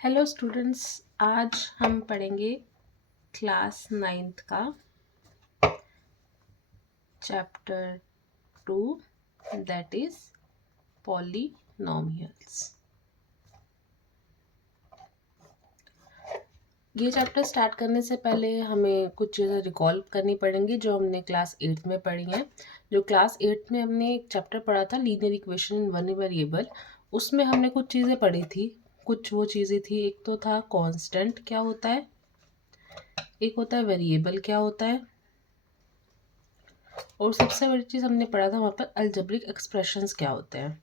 Hello students. आज हम पढ़ेंगे क्लास 9th का चैप्टर 2, दैट इज पॉलीनॉमियल्स। ये चैप्टर स्टार्ट करने से पहले हमें कुछ चीज़ें रिकॉल करनी पड़ेंगी जो हमने क्लास 8th में पढ़ी हैं। जो क्लास 8th में हमने एक चैप्टर पढ़ा था linear equation in one variable, उसमें हमने कुछ चीज़ें पढ़ी थी। कुछ वो चीज़ें थी, एक तो था कांस्टेंट क्या होता है, एक होता है वेरिएबल क्या होता है, और सबसे बड़ी चीज़ हमने पढ़ा था वहाँ पर अलजेब्रिक एक्सप्रेशंस क्या होते हैं।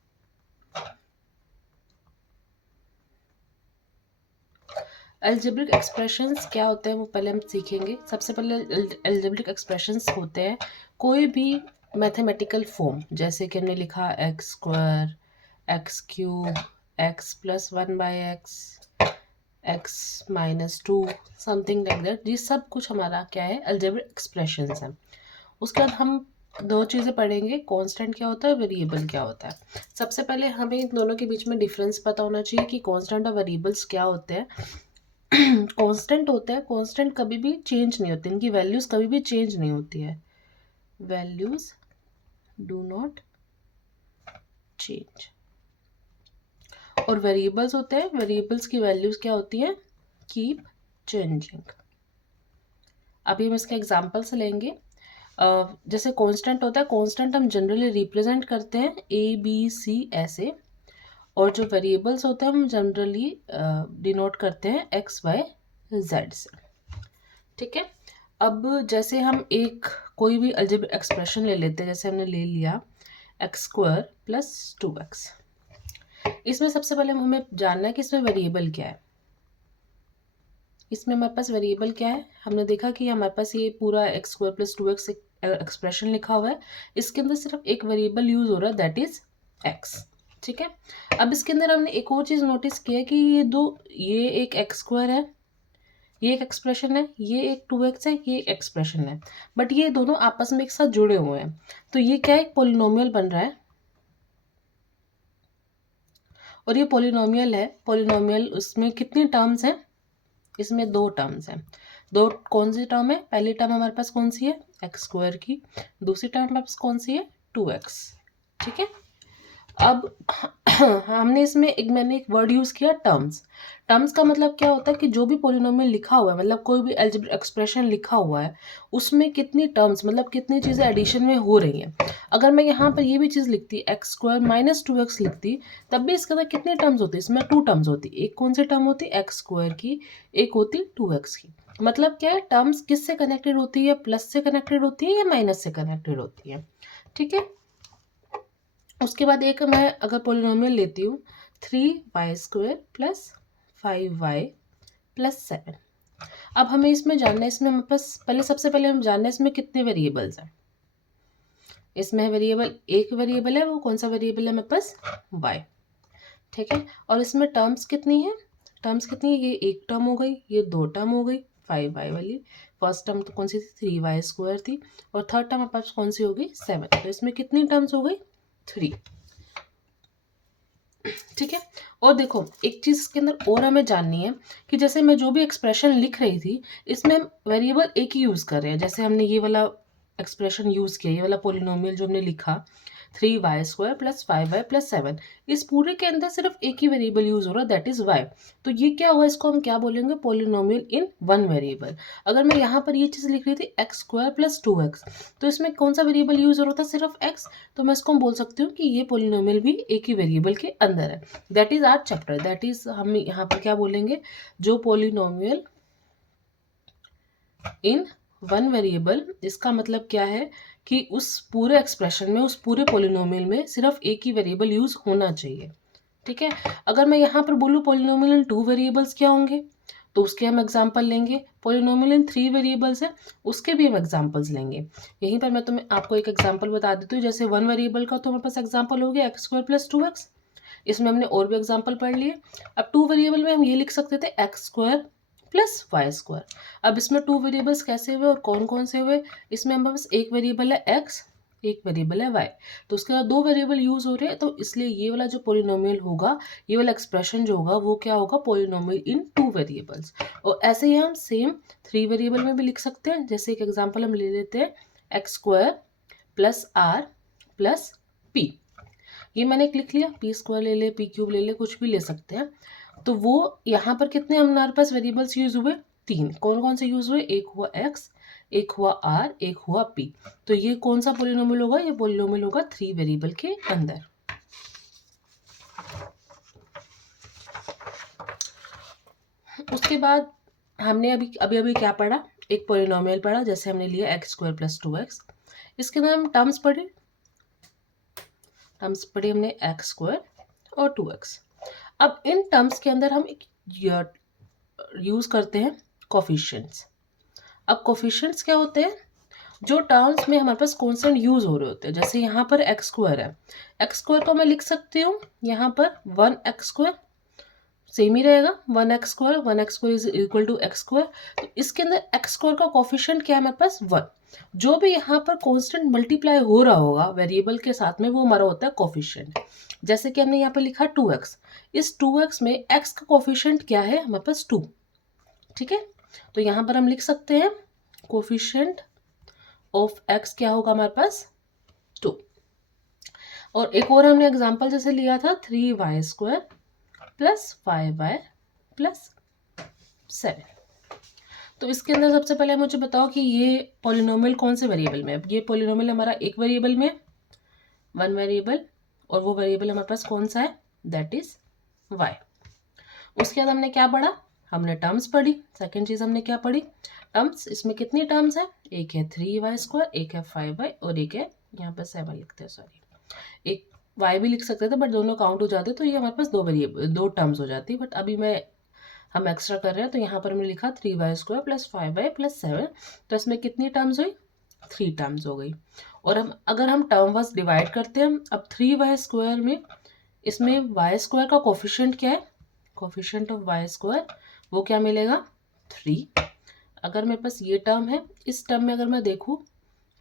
अलजेब्रिक एक्सप्रेशंस क्या होते हैं वो पहले हम सीखेंगे। सबसे पहले अलजेब्रिक एक्सप्रेशंस होते हैं कोई भी मैथमेटिकल फॉर्म, जैसे कि हमने लिखा x square, x cube, x plus one by x minus two, something like that. ये सब कुछ हमारा क्या है, अलजेब्रिक एक्सप्रेशंस हैं। उसके बाद हम दो चीज़ें पढ़ेंगे, कांस्टेंट क्या होता है, वेरिएबल क्या होता है। सबसे पहले हमें इन दोनों के बीच में डिफरेंस पता होना चाहिए कि कांस्टेंट और वेरिएबल्स क्या होते हैं। कांस्टेंट होता है, कांस्टेंट कभी भी चेंज नहीं होते, इनकी वैल्यूज कभी भी चेंज नहीं होती है, वैल्यूज डू नॉट चेंज। और वेरिएबल्स होते हैं, वेरिएबल्स की वैल्यूज क्या होती है, कीप चेंजिंग। अभी हम इसके एग्जांपल्स लेंगे। जैसे कांस्टेंट होता है, कांस्टेंट हम जनरली रिप्रेजेंट करते हैं ए बी सी ऐसे, और जो वेरिएबल्स होते हैं हम जनरली डिनोट करते हैं एक्स वाई जेड से। ठीक है। अब जैसे हम एक कोई भी अलजेब्रिक एक्सप्रेशन ले लेते हैं, जैसे हमने ले लिया एक्स स्क्वायर प्लस 2x। इसमें सबसे पहले हमें जानना है कि इसमें वेरिएबल क्या है। इसमें हमारे पास वेरिएबल क्या है, हमने देखा कि हमारे पास ये पूरा x square plus 2x expression लिखा हुआ है, इसके अंदर सिर्फ एक वेरिएबल यूज हो रहा है, दैट इज x। ठीक है। अब इसके अंदर हमने एक और चीज़ नोटिस किया कि ये एक एक्स स्क्वायर है, ये एक एक्सप्रेशन है, ये एक 2x है, ये एक एक्सप्रेशन है, बट ये दोनों आपस में एक साथ जुड़े हुए हैं, तो ये क्या एक पोलिनोमियल बन रहा है। और ये पोलिनोमियल है, पोलिनोमियल उसमें कितनी टर्म्स हैं, इसमें दो टर्म्स हैं। दो कौन सी टर्म है, पहली टर्म हमारे पास कौन सी है, एक्स स्क्वायर की, दूसरी टर्म हमारे पास कौन सी है, 2x। ठीक है। अब हमने इसमें मैंने एक वर्ड यूज़ किया टर्म्स। टर्म्स का मतलब क्या होता है कि जो भी पोलिनोमियल लिखा हुआ है, मतलब कोई भी अलजेब्रिक एक्सप्रेशन लिखा हुआ है, उसमें कितनी टर्म्स मतलब कितनी चीज़ें एडिशन में हो रही हैं। अगर मैं यहाँ पर ये भी चीज़ लिखती एक्स स्क्वायर माइनस 2x लिखती, तब भी इसके अंदर कितनी टर्म्स होती, इसमें 2 टर्म्स होती। एक कौन सी टर्म होती, एक्स स्क्वायर की, एक होती 2x की। मतलब क्या है, टर्म्स किससे कनेक्टेड होती है, प्लस से कनेक्टेड होती है या माइनस से कनेक्टेड होती है। ठीक है। उसके बाद एक मैं अगर पोलिनोमियल लेती हूँ 3y² प्लस 5y प्लस 7। अब हमें इसमें जानना है, इसमें हमारे पास पहले सबसे पहले हम जानना है इसमें कितने वेरिएबल्स हैं। इसमें वेरिएबल एक वेरिएबल है, वो कौन सा वेरिएबल है हमारे पास, y। ठीक है। और इसमें टर्म्स कितनी है, टर्म्स कितनी है, ये एक टर्म हो गई, ये दो टर्म हो गई 5y वाली। फर्स्ट टर्म तो कौन सी थी, 3y² थी, और थर्ड टर्म हमारे पास कौन सी हो गई, 7। तो इसमें कितनी टर्म्स हो गई, 3। ठीक है। और देखो एक चीज़ इसके अंदर और हमें जाननी है कि जैसे मैं जो भी एक्सप्रेशन लिख रही थी, इसमें हम वेरिएबल एक ही यूज़ कर रहे हैं। जैसे हमने ये वाला एक्सप्रेशन यूज़ किया, ये वाला पोलिनोमियल जो हमने लिखा 3y² प्लस 5y प्लस 7, इस पूरे के अंदर सिर्फ एक ही वेरिएबल यूज़ हो रहा है, दैट इज़ y। तो ये क्या हुआ, इसको हम क्या बोलेंगे, पोलिनोमियल इन वन वेरिएबल। अगर मैं यहाँ पर ये चीज़ लिख रही थी x² प्लस 2x, तो इसमें कौन सा वेरिएबल यूज़ हो रहा था, सिर्फ x। तो मैं इसको बोल सकती हूँ कि ये पोलिनोमियल भी एक ही वेरिएबल के अंदर है। That is our chapter, that is हम यहाँ पर क्या बोलेंगे, जो पोलिनोमियल इन वन वेरिएबल, इसका मतलब क्या है कि उस पूरे एक्सप्रेशन में, उस पूरे पोलिनोमियल में सिर्फ एक ही वेरिएबल यूज होना चाहिए। ठीक है। अगर मैं यहाँ पर बोलूँ पोलिनोमियल इन 2 वेरिएबल्स क्या होंगे, तो उसके हम एग्जाम्पल लेंगे। पोलिनोमियल इन 3 वेरिएबल्स है, उसके भी हम एग्जाम्पल्स लेंगे। यहीं पर मैं तुम्हें आपको एक एग्जाम्पल बता देती हूँ। जैसे वन वेरिएबल का तो हमारे पास एग्जाम्पल हो गया x² प्लस 2x, इसमें हमने और भी एग्जाम्पल पढ़ लिए। अब 2 वेरिएबल में हम ये लिख सकते थे x² प्लस y²। अब इसमें 2 वेरिएबल्स कैसे हुए और कौन कौन से हुए, इसमें हमारे पास एक वेरिएबल है x, एक वेरिएबल है y, तो उसके बाद दो वेरिएबल यूज हो रहे हैं, तो इसलिए ये वाला जो पोलिनोमियल होगा, ये वाला एक्सप्रेशन जो होगा वो क्या होगा, पोलिनोमियल इन टू वेरिएबल्स। और ऐसे ही हम सेम थ्री वेरिएबल में भी लिख सकते हैं। जैसे एक एग्जांपल हम ले लेते हैं, x square plus r plus p. ये मैंने एक लिख लिया, पी स्क्वायर ले ले, पी क्यूब ले ले, कुछ भी ले सकते हैं। तो वो यहाँ पर कितने हमारे पास वेरिएबल्स यूज हुए, तीन। कौन कौन से यूज हुए, एक हुआ एक्स, एक हुआ आर, एक हुआ पी। तो ये कौन सा पोलिनोमियल होगा, ये पोलिनोमियल होगा थ्री वेरिएबल के अंदर। उसके बाद हमने अभी अभी अभी क्या पढ़ा, एक पोलिनोमियल पढ़ा, जैसे हमने लिया एक्स स्क्वायर प्लस 2x। इसके अंदर हम टर्म्स पढ़े हमने एक्स स्क्वायर और 2x। अब इन टर्म्स के अंदर हम एक यूज करते हैं कोफिशिएंट्स। अब कोफिशिएंट्स क्या होते हैं, जो टर्म्स में हमारे पास कॉन्स्टेंट यूज हो रहे होते हैं। जैसे यहाँ पर एक्स स्क्वायर है, एक्स स्क्वायर को मैं लिख सकती हूँ यहाँ पर 1x², सेम ही रहेगा, 1x² is equal to x²। तो इसके अंदर x² का कोफिशिएंट क्या है हमारे पास, 1। जो भी यहाँ पर कांस्टेंट मल्टीप्लाई हो रहा होगा वेरिएबल के साथ में, वो हमारा होता है कोफिशिएंट। जैसे कि हमने यहाँ पर लिखा 2x, इस 2x में x का कोफिशिएंट क्या है हमारे पास, 2। ठीक है, तो यहाँ पर हम लिख सकते हैं कोफिशिएंट ऑफ x क्या होगा हमारे पास, 2। और एक और हमने एग्जांपल जैसे लिया था 3y² प्लस 5y प्लस 7। तो इसके अंदर सबसे पहले मुझे बताओ कि ये पॉलिनोमियल कौन से वेरिएबल में है। ये पॉलिनोमियल हमारा एक वेरिएबल में, वन वेरिएबल, और वो वेरिएबल हमारे पास कौन सा है, दैट इज y। उसके बाद हमने क्या पढ़ा, हमने टर्म्स पढ़ी। सेकेंड चीज हमने क्या पढ़ी, टर्म्स। इसमें कितनी टर्म्स है, एक है 3y², एक है 5y, और एक है यहाँ पर 7 लिखते हैं, सॉरी, एक y भी लिख सकते थे बट दोनों काउंट हो जाते, तो ये हमारे पास दो टर्म्स हो जाती। बट अभी हम एक्स्ट्रा कर रहे हैं, तो यहाँ पर हमने लिखा 3y² प्लस 5y प्लस 7। तो इसमें कितनी टर्म्स हुई, 3 टर्म्स हो गई। और अगर हम टर्म वाइज डिवाइड करते हैं, अब 3y² में, इसमें y² का कोफिशिएंट क्या है, कोफिशिएंट ऑफ y², वो क्या मिलेगा, 3। अगर मेरे पास ये टर्म है, इस टर्म में अगर मैं देखूँ,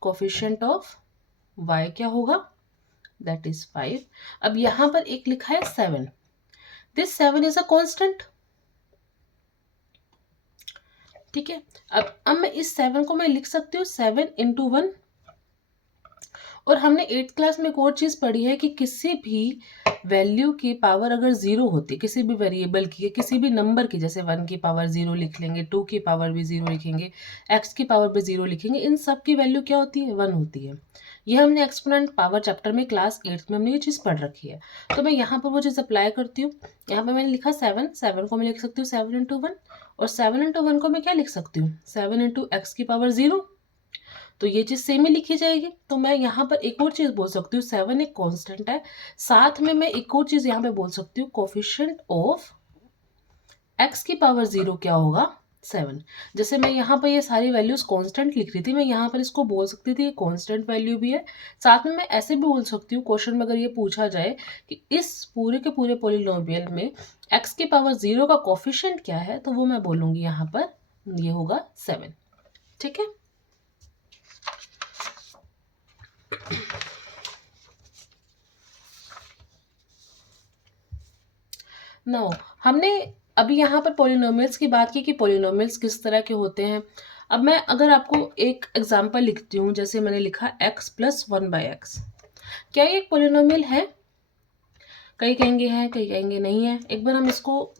कोफिशिएंट ऑफ y क्या होगा, दैट इज 5। अब यहाँ पर एक लिखा है 7, दिस 7 इज अ कांस्टेंट। ठीक है, अब मैं इस 7 को मैं लिख सकती हूँ 7 × 1। और हमने 8th क्लास में एक और चीज़ पढ़ी है कि किसी भी वैल्यू की पावर अगर 0 होती है, किसी भी वेरिएबल की या किसी भी नंबर की, जैसे 1 की पावर 0 लिख लेंगे, 2 की पावर भी 0 लिखेंगे, x की पावर भी 0 लिखेंगे, इन सब की वैल्यू क्या होती है, 1 होती है। ये हमने एक्सपोनेंट पावर चैप्टर में क्लास 8th में हमने ये चीज़ पढ़ रखी है। तो मैं यहाँ पर वो चीज़ अप्लाई करती हूँ। यहाँ पर मैंने लिखा 7 को मैं लिख सकती हूँ 7 × 1, और 7 × 1 को मैं क्या लिख सकती हूँ, 7 × x की पावर 0। तो ये चीज़ सेम ही लिखी जाएगी। तो मैं यहाँ पर एक और चीज़ बोल सकती हूँ, 7 एक कांस्टेंट है, साथ में मैं एक और चीज़ यहाँ पे बोल सकती हूँ, कोफिशिएंट ऑफ x की पावर 0 क्या होगा, 7। जैसे मैं यहाँ पर ये सारी वैल्यूज कांस्टेंट लिख रही थी, मैं यहाँ पर इसको बोल सकती थी कांस्टेंट वैल्यू भी है। साथ में मैं ऐसे भी बोल सकती हूँ, क्वेश्चन में अगर ये पूछा जाए कि इस पूरे के पूरे पॉलिनोमियल में x की पावर 0 का कोफिशिएंट क्या है, तो वो मैं बोलूँगी यहाँ पर ये होगा 7। ठीक है, नो, हमने अभी यहाँ पर पॉलिनोमियल्स की बात की कि पॉलिनोमियल्स किस तरह के होते हैं। अब मैं अगर आपको एक एग्जांपल लिखती हूँ, जैसे मैंने लिखा x प्लस 1/x, क्या ये एक पॉलिनोमियल है, कई कहेंगे है, कई कहेंगे नहीं है। एक बार हम इसको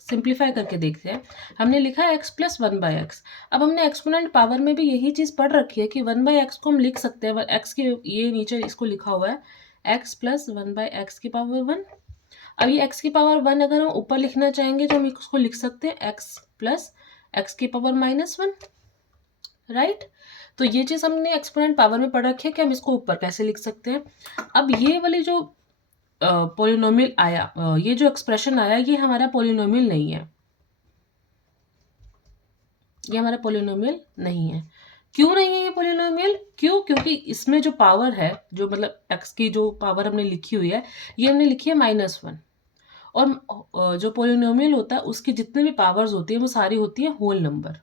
सिंप्लीफाई करके देखते हैं। हमने लिखा है x प्लस 1/x। अब हमने एक्सपोनेंट पावर में भी यही चीज़ पढ़ रखी है कि 1/x को हम लिख सकते हैं, x के ये नीचे इसको लिखा हुआ है x प्लस 1/x की पावर 1। अब ये x की पावर 1 अगर हम ऊपर लिखना चाहेंगे तो हम इसको लिख सकते हैं x प्लस x की पावर -1, राइट। तो ये चीज़ हमने एक्सपोनेंट पावर में पढ़ रखी है कि हम इसको ऊपर कैसे लिख सकते हैं। अब ये वाली जो पॉलिनोमियल आया, ये जो एक्सप्रेशन आया, ये हमारा पॉलिनोमियल नहीं है, ये हमारा पॉलिनोमियल नहीं है। क्यों नहीं है ये पॉलिनोमियल, क्यों, क्योंकि इसमें जो पावर है, जो मतलब x की जो पावर हमने लिखी हुई है, ये हमने लिखी है -1। और जो पॉलिनोमियल होता है उसकी जितने भी पावर्स होती है वो सारी होती है होल नंबर।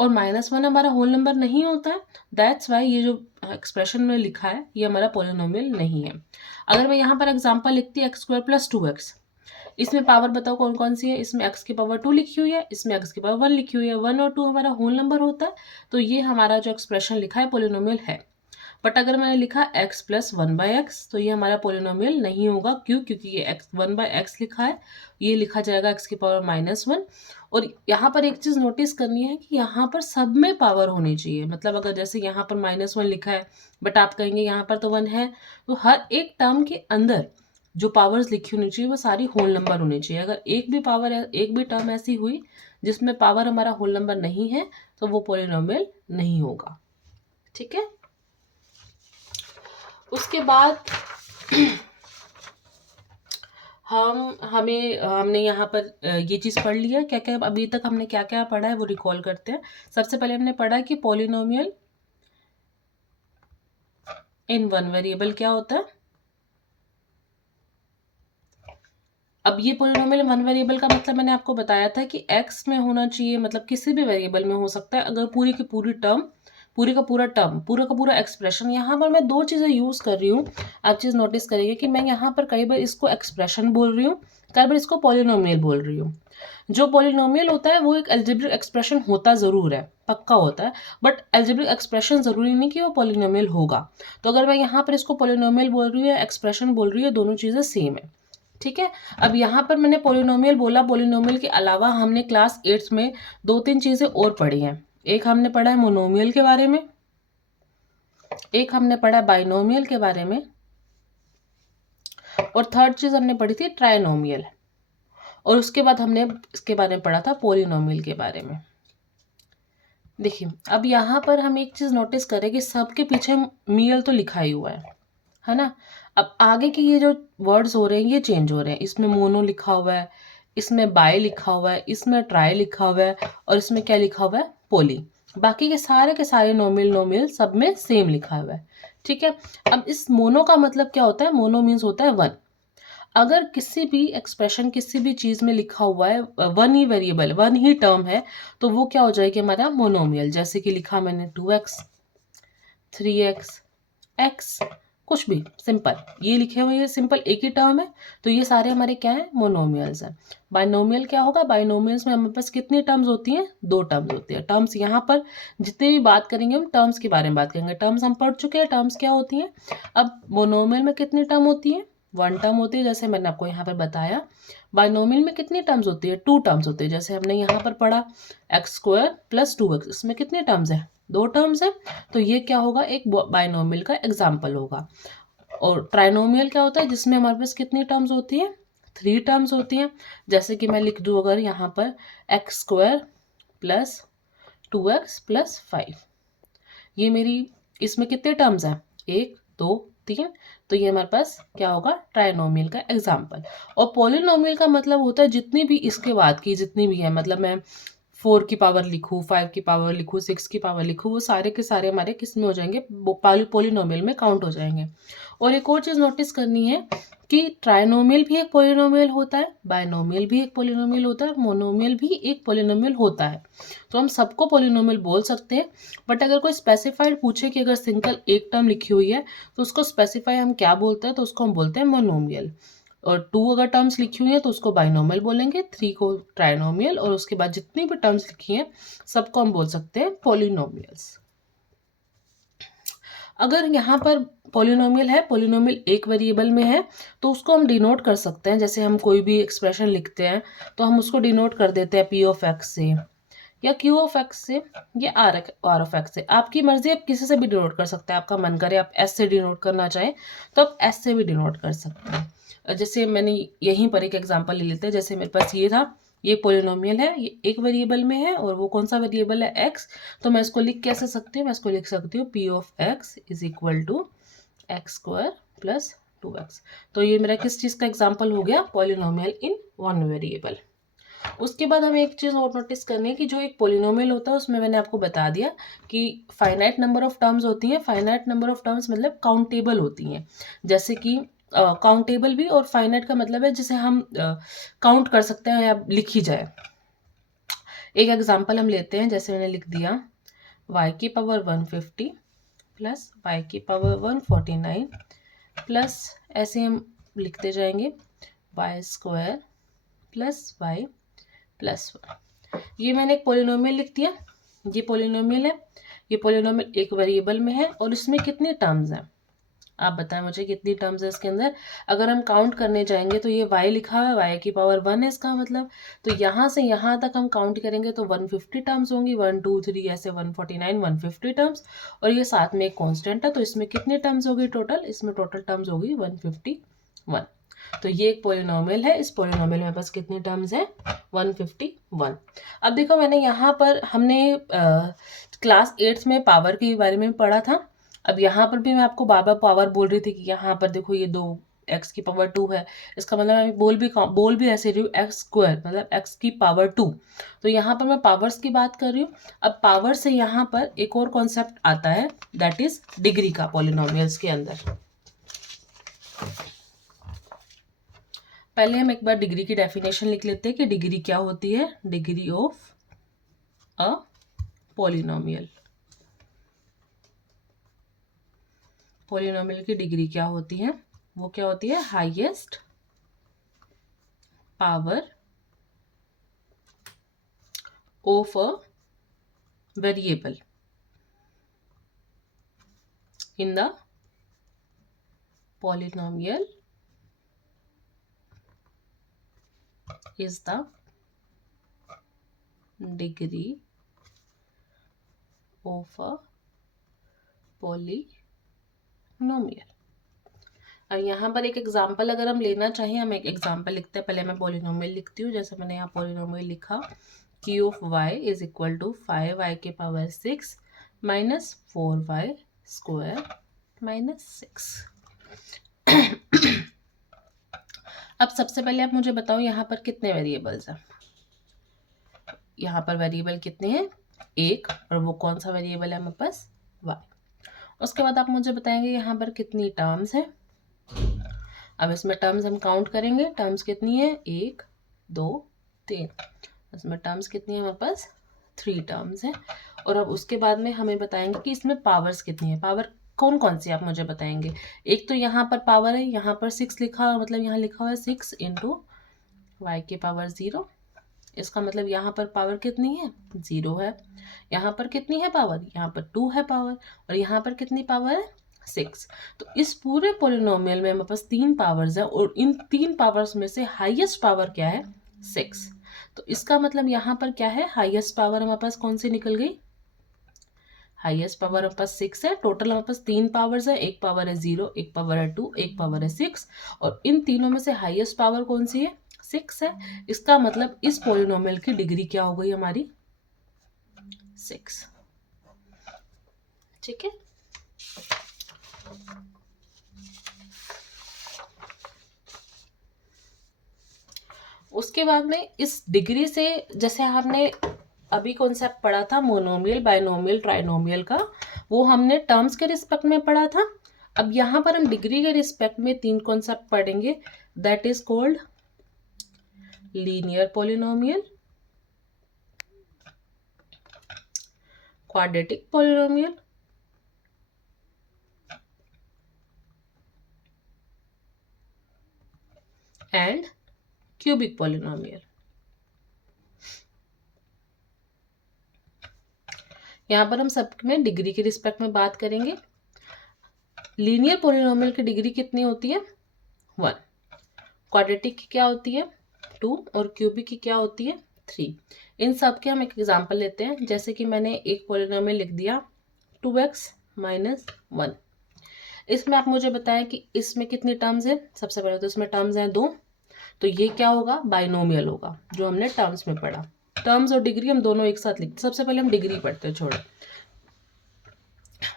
और -1 हमारा होल नंबर नहीं होता है, दैट्स वाई ये जो एक्सप्रेशन में लिखा है ये हमारा पोलिनोमियल नहीं है। अगर मैं यहाँ पर एग्जांपल लिखती x² + 2x, इसमें पावर बताओ कौन कौन सी है। इसमें x की पावर 2 लिखी हुई है, इसमें x की पावर 1 लिखी हुई है। 1 और 2 हमारा होल नंबर होता है, तो ये हमारा जो एक्सप्रेशन लिखा है पोलिनोमियल है। बट अगर मैंने लिखा x + 1/x तो ये हमारा पोलिनोमियल नहीं होगा। क्यों? क्योंकि ये x 1/x लिखा है, ये लिखा जाएगा x की पावर -1। और यहाँ पर एक चीज़ नोटिस करनी है कि यहाँ पर सब में पावर होनी चाहिए। मतलब अगर जैसे यहाँ पर -1 लिखा है बट आप कहेंगे यहाँ पर तो 1 है, तो हर एक टर्म के अंदर जो पावर्स लिखी होनी चाहिए वो सारी होल नंबर होनी चाहिए। अगर एक भी टर्म ऐसी हुई जिसमें पावर हमारा होल नंबर नहीं है तो वो पोलिनोमियल नहीं होगा। ठीक है, उसके बाद हमने यहाँ पर ये चीज़ पढ़ लिया। क्या क्या अभी तक हमने क्या क्या पढ़ा है वो रिकॉल करते हैं। सबसे पहले हमने पढ़ा कि पॉलिनोमियल इन वन वेरिएबल क्या होता है। अब ये पोलिनोमियल वन वेरिएबल का मतलब मैंने आपको बताया था कि x में होना चाहिए, मतलब किसी भी वेरिएबल में हो सकता है। अगर पूरी की पूरी टर्म, पूरा का पूरा एक्सप्रेशन, यहाँ पर मैं दो चीज़ें यूज़ कर रही हूँ। आप चीज़ नोटिस करिए कि मैं यहाँ पर कई बार इसको एक्सप्रेशन बोल रही हूँ, कई बार इसको पॉलिनोमियल बोल रही हूँ। जो पॉलिनोमियल होता है वो एक अलजेब्रिक एक्सप्रेशन होता ज़रूर है, पक्का होता है, बट अलजेब्रिक एक्सप्रेशन ज़रूरी नहीं कि वो पॉलिनोमियल होगा। तो अगर मैं यहाँ पर इसको पॉलिनोमियल बोल रही हूँ या एक्सप्रेशन बोल रही हूँ, दोनों चीज़ें सेम है। ठीक है, अब यहाँ पर मैंने पोलिनोमियल बोला, पोलिनोमियल के अलावा हमने क्लास 8th में 2-3 चीज़ें और पढ़ी हैं। एक हमने पढ़ा है मोनोमियल के बारे में, एक हमने पढ़ा बाइनोमियल के बारे में, और थर्ड चीज़ हमने पढ़ी थी ट्राइनोमियल, और उसके बाद हमने इसके बारे में पढ़ा था पोलिनोमियल के बारे में। देखिए, अब यहाँ पर हम एक चीज़ नोटिस करें कि सबके पीछे मियल तो लिखा ही हुआ है ना। अब आगे के ये जो वर्ड्स हो रहे हैं ये चेंज हो रहे हैं। इसमें मोनो लिखा हुआ है, इसमें बाय लिखा हुआ है, इसमें ट्राई लिखा हुआ है, और इसमें क्या लिखा हुआ है, पोली। बाकी के सारे नोमियल सब में सेम लिखा हुआ है। ठीक है, अब इस मोनो का मतलब क्या होता है? मोनो मीन्स होता है वन। अगर किसी भी एक्सप्रेशन, किसी भी चीज़ में लिखा हुआ है वन ही वेरिएबल, वन ही टर्म है, तो वो क्या हो जाएगी हमारा मोनोमियल। जैसे कि लिखा मैंने 2x, 3x, x, कुछ भी सिंपल, ये लिखे हुए, ये सिंपल एक ही टर्म है, तो ये सारे हमारे क्या है, मोनोमियल्स हैं। बाइनोमियल क्या होगा? बाइनोमियल्स में हमारे पास कितनी टर्म्स होती हैं? 2 टर्म्स होती है। टर्म्स यहाँ पर जितने भी बात करेंगे हम टर्म्स के बारे में बात करेंगे। टर्म्स हम पढ़ चुके हैं, टर्म्स क्या होती हैं। अब मोनोमियल में कितनी टर्म होती है? 1 टर्म होती है, जैसे मैंने आपको यहाँ पर बताया। बाइनोमियल में कितनी टर्म्स होती है? 2 टर्म्स होती है, जैसे हमने यहाँ पर पढ़ा x² + 2x, इसमें कितने टर्म्स है? 2 टर्म्स है, तो ये क्या होगा, एक बाइनोमियल का एग्जाम्पल होगा। और ट्राइनोमियल क्या होता है? जिसमें हमारे पास कितनी टर्म्स होती है? 3 टर्म्स होती हैं। जैसे कि मैं लिख दूँ अगर यहाँ पर x² + 2x + 5, ये मेरी, इसमें कितने टर्म्स हैं? 1, 2, 3, तो ये हमारे पास क्या होगा, ट्राइनोमियल का एग्जाम्पल। और पॉलिनोमियल का मतलब होता है जितनी भी इसके बाद की जितनी भी है, मतलब मैं 4 की पावर लिखूँ, 5 की पावर लिखूँ, 6 की पावर लिखूँ, वो सारे के सारे हमारे किस में हो जाएंगे, पॉलिनोमियल में काउंट हो जाएंगे। और एक और चीज़ नोटिस करनी है कि ट्राइनोमियल भी एक पॉलिनोमियल होता है, बाइनोमियल भी एक पॉलिनोमियल होता है, मोनोमियल भी एक पॉलिनोमियल होता है। तो हम सबको पॉलिनोमियल बोल सकते हैं, बट अगर कोई स्पेसिफाइड पूछे कि अगर सिंगल एक टर्म लिखी हुई है तो उसको स्पेसिफाई हम क्या बोलते हैं, तो उसको हम बोलते हैं मोनोमियल। और 2 अगर टर्म्स लिखी हुई हैं तो उसको बाइनोमियल बोलेंगे, 3 को ट्राइनोमियल, और उसके बाद जितनी भी टर्म्स लिखी हैं सबको हम बोल सकते हैं पॉलिनोमियल्स। अगर यहाँ पर पॉलिनोमियल है, पॉलिनोमियल एक वेरिएबल में है, तो उसको हम डिनोट कर सकते हैं। जैसे हम कोई भी एक्सप्रेशन लिखते हैं तो हम उसको डिनोट कर देते हैं p(x) से, या q(x) से, या r(x) से। आपकी मर्जी, आप किसी से भी डिनोट कर सकते हैं। आपका मन करे आप s से डिनोट करना चाहें तो आप s से भी डिनोट कर सकते हैं। जैसे मैंने यहीं पर एक एग्जांपल ले लेते हैं। जैसे मेरे पास ये था, ये पॉलिनोमियल है, ये एक वेरिएबल में है, और वो कौन सा वेरिएबल है, x। तो मैं इसको लिख कैसे सकती हूँ? मैं इसको लिख सकती हूँ p(x) = x² + 2x। तो ये मेरा किस चीज़ का एग्जाम्पल हो गया? Polynomial in one variable. उसके बाद हमें एक चीज़ और नोटिस करनी है कि जो एक पॉलिनोमियल होता है उसमें मैंने आपको बता दिया कि फाइनाइट नंबर ऑफ टर्म्स होती हैं। फाइनाइट नंबर ऑफ टर्म्स मतलब काउंटेबल होती हैं। जैसे कि काउंटेबल भी, और फाइनाइट का मतलब है जिसे हम काउंट कर सकते हैं या लिखी जाए। एक एग्जांपल हम लेते हैं, जैसे मैंने लिख दिया y की पावर 150 प्लस y की पावर 149 प्लस ऐसे हम लिखते जाएंगे y square plus y plus 1। ये मैंने एक पोलिनोमियल लिख दिया, ये पोलिनोमियल है, ये पोलिनोमियल एक वेरिएबल में है और इसमें कितने टर्म्स हैं, आप बताएं मुझे कितनी टर्म्स है इसके अंदर। अगर हम काउंट करने जाएंगे तो ये y लिखा हुआ है, y की पावर 1 है इसका मतलब, तो यहाँ से यहाँ तक हम काउंट करेंगे तो 150 टर्म्स होंगी, 1 2 3 ऐसे 149 150 टर्म्स, और ये साथ में एक कांस्टेंट है, तो इसमें कितनी टर्म्स होगी टोटल, इसमें टोटल टर्म्स होगी 151। तो ये एक पोलिनोमियल है, इस पोलिनोमियल में बस कितनी टर्म्स हैं 151। अब देखो मैंने यहाँ पर हमने क्लास 8th में पावर के बारे में पढ़ा था। अब यहाँ पर भी मैं आपको बार बार पावर बोल रही थी कि यहाँ पर देखो ये 2 x की पावर 2 है, इसका मतलब मैं बोल भी ऐसे रही हूँ x स्क्वायर मतलब x की पावर 2। तो यहाँ पर मैं पावर्स की बात कर रही हूँ। अब पावर से यहाँ पर एक और कॉन्सेप्ट आता है, दैट इज डिग्री का पॉलिनोमियल्स के अंदर। पहले हम एक बार डिग्री की डेफिनेशन लिख लेते हैं कि डिग्री क्या होती है। Degree of a polynomial, polynomial की डिग्री क्या होती है, वो क्या होती है, highest power of a variable in the polynomial is the degree of a polynomial। और यहाँ पर एक एग्जाम्पल अगर हम लेना चाहें, हम एक एग्जाम्पल लिखते हैं। पहले मैं पॉलिनोमियल लिखती हूँ, जैसे मैंने यहाँ पॉलिनोमियल लिखा q of y is equal to 5y के power 6 minus 4y square minus 6। अब सबसे पहले आप मुझे बताओ यहाँ पर कितने वेरिएबल्स हैं। यहाँ पर वेरिएबल कितने हैं, एक, और वो कौन सा वेरिएबल है हमारे पास, y। उसके बाद आप मुझे बताएंगे यहाँ पर कितनी टर्म्स है। अब इसमें टर्म्स हम काउंट करेंगे, टर्म्स कितनी है, 1 2 3, इसमें टर्म्स कितनी है हमारे पास 3 टर्म्स है। और अब उसके बाद में हमें बताएंगे कि इसमें पावर्स कितनी है, पावर कौन कौन सी आप मुझे बताएंगे। एक तो यहाँ पर पावर है, यहाँ पर 6 लिखा हुआ, मतलब यहाँ लिखा हुआ है 6 इंटू वाई के पावर 0, इसका मतलब यहाँ पर पावर कितनी है 0 है। यहाँ पर कितनी है पावर, यहाँ पर 2 है पावर, और यहाँ पर कितनी पावर है 6। तो इस पूरे पोलिनोमियल में हमारे पास 3 पावर्स है, और इन 3 पावर्स में से हाईएस्ट पावर क्या है 6। तो इसका मतलब यहाँ पर क्या है, हाईएस्ट पावर हमारे पास कौन सी निकल गई, हाईएस्ट पावर हमारे पास 6 है। टोटल हमारे पास 3 पावर्स है, एक पावर है 0, एक पावर है 2, एक पावर है 6, और इन तीनों में से हाईएस्ट पावर कौन सी है 6 है। इसका मतलब इस पॉलिनोमियल की डिग्री क्या हो गई हमारी 6। ठीक है। उसके बाद में इस डिग्री से, जैसे हमने अभी कॉन्सेप्ट पढ़ा था मोनोमियल बाइनोमियल ट्राइनोमियल का, वो हमने टर्म्स के रिस्पेक्ट में पढ़ा था। अब यहाँ पर हम डिग्री के रिस्पेक्ट में 3 कॉन्सेप्ट पढ़ेंगे, that is called linear polynomial, quadratic polynomial and cubic polynomial. यहाँ पर हम सब में डिग्री के रिस्पेक्ट में बात करेंगे। लीनियर पॉलिनोमियल की डिग्री कितनी होती है 1, क्वाड्रेटिक की क्या होती है 2, और क्यूबिक की क्या होती है 3। इन सब के हम एक एग्जांपल लेते हैं, जैसे कि मैंने एक पॉलिनोमियल लिख दिया 2x माइनस 1। इसमें आप मुझे बताएं कि इसमें कितनी टर्म्स है। सबसे पहले तो इसमें टर्म्स हैं 2, तो ये क्या होगा बाइनोमियल होगा, जो हमने टर्म्स में पढ़ा। टर्म्स और डिग्री हम दोनों एक साथ लिखते। सबसे पहले हम डिग्री पढ़ते हैं, छोड़ो,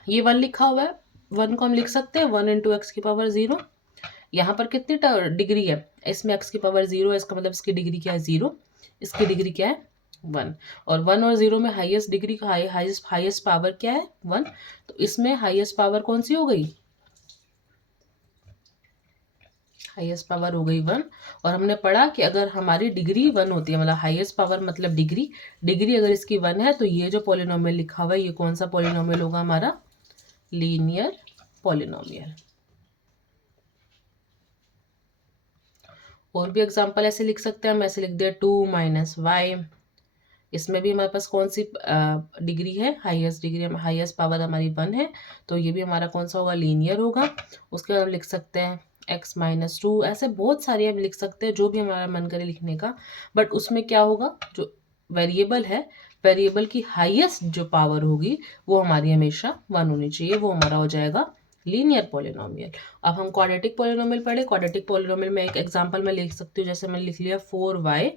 ये 1 लिखा हुआ है, 1 को हम लिख सकते हैं 1 इंटू एक्स की पावर 0। यहाँ पर कितनी डिग्री है, इसमें x की पावर 0 है, इसका मतलब इसकी डिग्री क्या है 0, इसकी डिग्री क्या है 1, और 1 और 0 में हाईएस्ट डिग्री का हाईएस्ट पावर क्या है 1। तो इसमें हाईएस्ट पावर कौन सी हो गई, हाईएस्ट पावर हो गई 1। और हमने पढ़ा कि अगर हमारी डिग्री 1 होती है, मतलब हाईएस्ट पावर मतलब डिग्री, डिग्री अगर इसकी 1 है तो ये जो पॉलिनोमियल लिखा हुआ है ये कौन सा पॉलिनोमियल होगा हमारा? Linear polynomial. और भी एग्जांपल ऐसे लिख सकते हैं हम, ऐसे लिख दिया 2 माइनस वाई। इसमें भी हमारे पास कौन सी डिग्री है? हाईएस्ट डिग्री, हाईएस्ट पावर हमारी 1 है, तो ये भी हमारा कौन सा होगा? लीनियर होगा। उसके बाद हम लिख सकते हैं x माइनस 2। ऐसे बहुत सारी हम लिख सकते हैं जो भी हमारा मन करे लिखने का, बट उसमें क्या होगा? जो वेरिएबल है, वेरिएबल की हाईएस्ट जो पावर होगी वो हमारी हमेशा 1 होनी चाहिए, वो हमारा हो जाएगा लीनियर पॉलिनोमियल। अब हम क्वाड्रेटिक पॉलिनोमियल पढ़े। क्वाड्रेटिक पॉलिनोमियल में एक एग्जांपल मैं लिख सकती हूँ, जैसे मैंने लिख लिया 4y